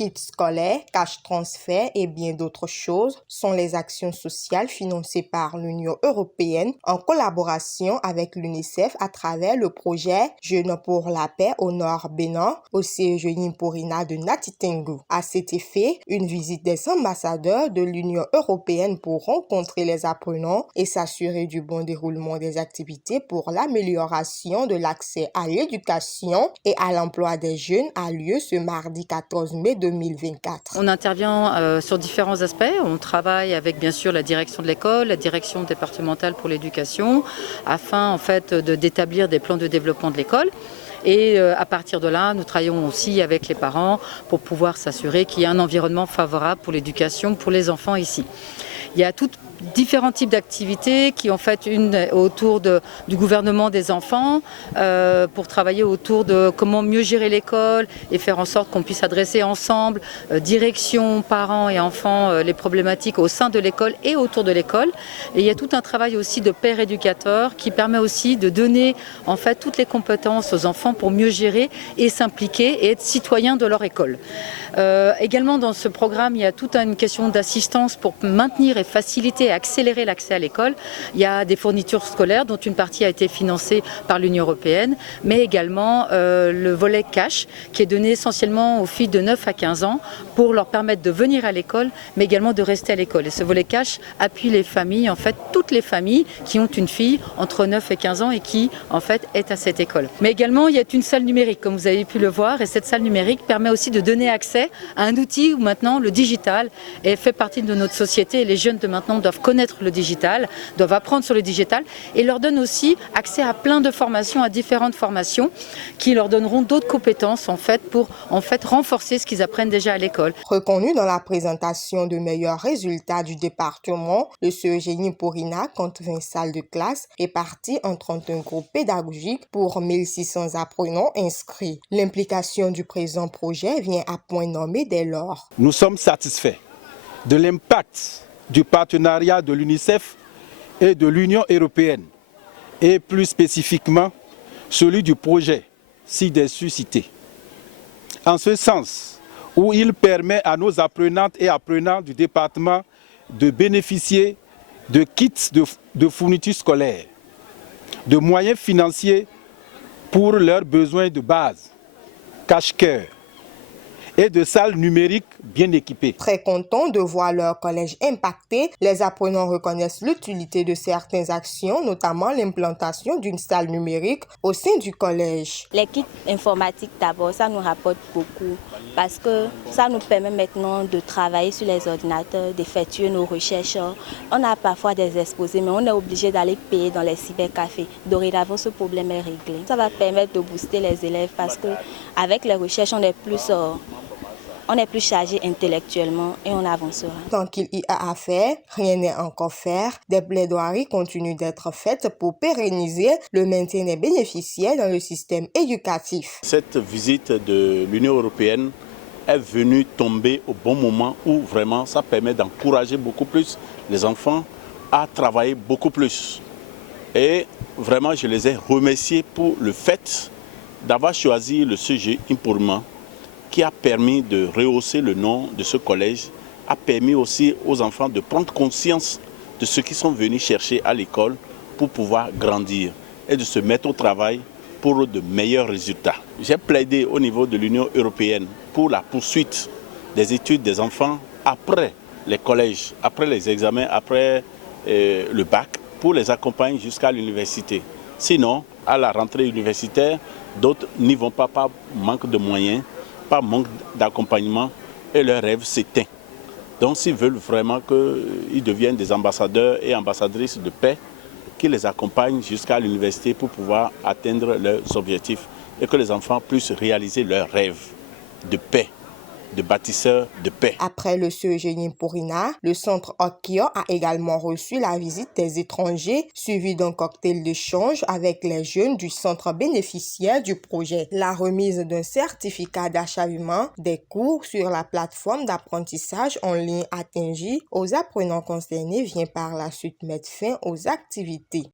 Kits scolaires, cash transfert et bien d'autres choses sont les actions sociales financées par l'Union européenne en collaboration avec l'UNICEF à travers le projet Jeunes pour la paix au Nord Bénin au siège Yimporina de Nati Tengu. À cet effet, une visite des ambassadeurs de l'Union européenne pour rencontrer les apprenants et s'assurer du bon déroulement des activités pour l'amélioration de l'accès à l'éducation et à l'emploi des jeunes a lieu ce mardi 14 mai 2024. On intervient sur différents aspects. On travaille avec bien sûr la direction de l'école, la direction départementale pour l'éducation, afin en fait d'établir des plans de développement de l'école. Et à partir de là, nous travaillons aussi avec les parents pour pouvoir s'assurer qu'il y a un environnement favorable pour l'éducation pour les enfants ici. Il y a différents types d'activités qui ont fait une autour du gouvernement des enfants pour travailler autour de comment mieux gérer l'école et faire en sorte qu'on puisse adresser ensemble direction, parents et enfants les problématiques au sein de l'école et autour de l'école. Et il y a tout un travail aussi de père éducateur qui permet aussi de donner en fait toutes les compétences aux enfants pour mieux gérer et s'impliquer et être citoyens de leur école. Également dans ce programme, il y a toute une question d'assistance pour maintenir et faciliter et accélérer l'accès à l'école. Il y a des fournitures scolaires dont une partie a été financée par l'Union européenne, mais également le volet cash qui est donné essentiellement aux filles de 9 à 15 ans pour leur permettre de venir à l'école, mais également de rester à l'école. Et ce volet cash appuie les familles, en fait toutes les familles qui ont une fille entre 9 et 15 ans et qui en fait est à cette école. Mais également il y a une salle numérique comme vous avez pu le voir et cette salle numérique permet aussi de donner accès à un outil où maintenant le digital fait partie de notre société et les jeunes de maintenant doivent connaître le digital, doivent apprendre sur le digital et leur donne aussi accès à plein de formations, à différentes formations qui leur donneront d'autres compétences en fait pour renforcer ce qu'ils apprennent déjà à l'école. Reconnu dans la présentation de meilleurs résultats du département, le CEG Yimporina compte 20 salles de classe réparties en 31 groupes pédagogiques pour 1600 apprenants inscrits. L'implication du présent projet vient à point nommé dès lors. Nous sommes satisfaits de l'impact du partenariat de l'UNICEF et de l'Union européenne et plus spécifiquement celui du projet ci-dessus cité. En ce sens où il permet à nos apprenantes et apprenants du département de bénéficier de kits de fournitures scolaires, de moyens financiers pour leurs besoins de base, cache-cœur, et de salles numériques bien équipées. Très contents de voir leur collège impacté, les apprenants reconnaissent l'utilité de certaines actions, notamment l'implantation d'une salle numérique au sein du collège. Les kits informatiques d'abord, ça nous rapporte beaucoup parce que ça nous permet maintenant de travailler sur les ordinateurs, d'effectuer nos recherches. On a parfois des exposés, mais on est obligé d'aller payer dans les cybercafés. Dorénavant, ce problème est réglé. Ça va permettre de booster les élèves parce qu'avec les recherches, on est plus chargé intellectuellement et on avancera. Tant qu'il y a à faire, rien n'est encore fait. Des plaidoiries continuent d'être faites pour pérenniser le maintien des bénéficiaires dans le système éducatif. Cette visite de l'Union européenne est venue tomber au bon moment où vraiment ça permet d'encourager beaucoup plus les enfants à travailler beaucoup plus. Et vraiment, je les ai remerciés pour le fait d'avoir choisi le CEG Yimporina qui a permis de rehausser le nom de ce collège, a permis aussi aux enfants de prendre conscience de ce qu'ils sont venus chercher à l'école pour pouvoir grandir et de se mettre au travail pour de meilleurs résultats. J'ai plaidé au niveau de l'Union européenne pour la poursuite des études des enfants après les collèges, après les examens, après le bac, pour les accompagner jusqu'à l'université. Sinon, à la rentrée universitaire, d'autres n'y vont pas par manque de moyens, par manque d'accompagnement et leur rêve s'éteint. Donc s'ils veulent vraiment qu'ils deviennent des ambassadeurs et ambassadrices de paix, qu'ils les accompagnent jusqu'à l'université pour pouvoir atteindre leurs objectifs et que les enfants puissent réaliser leurs rêves de paix, de bâtisseurs de paix. Après le CEG Yimporina, le centre Okio a également reçu la visite des étrangers, suivi d'un cocktail d'échange avec les jeunes du centre bénéficiaire du projet. La remise d'un certificat d'achèvement des cours sur la plateforme d'apprentissage en ligne Atingi aux apprenants concernés vient par la suite mettre fin aux activités.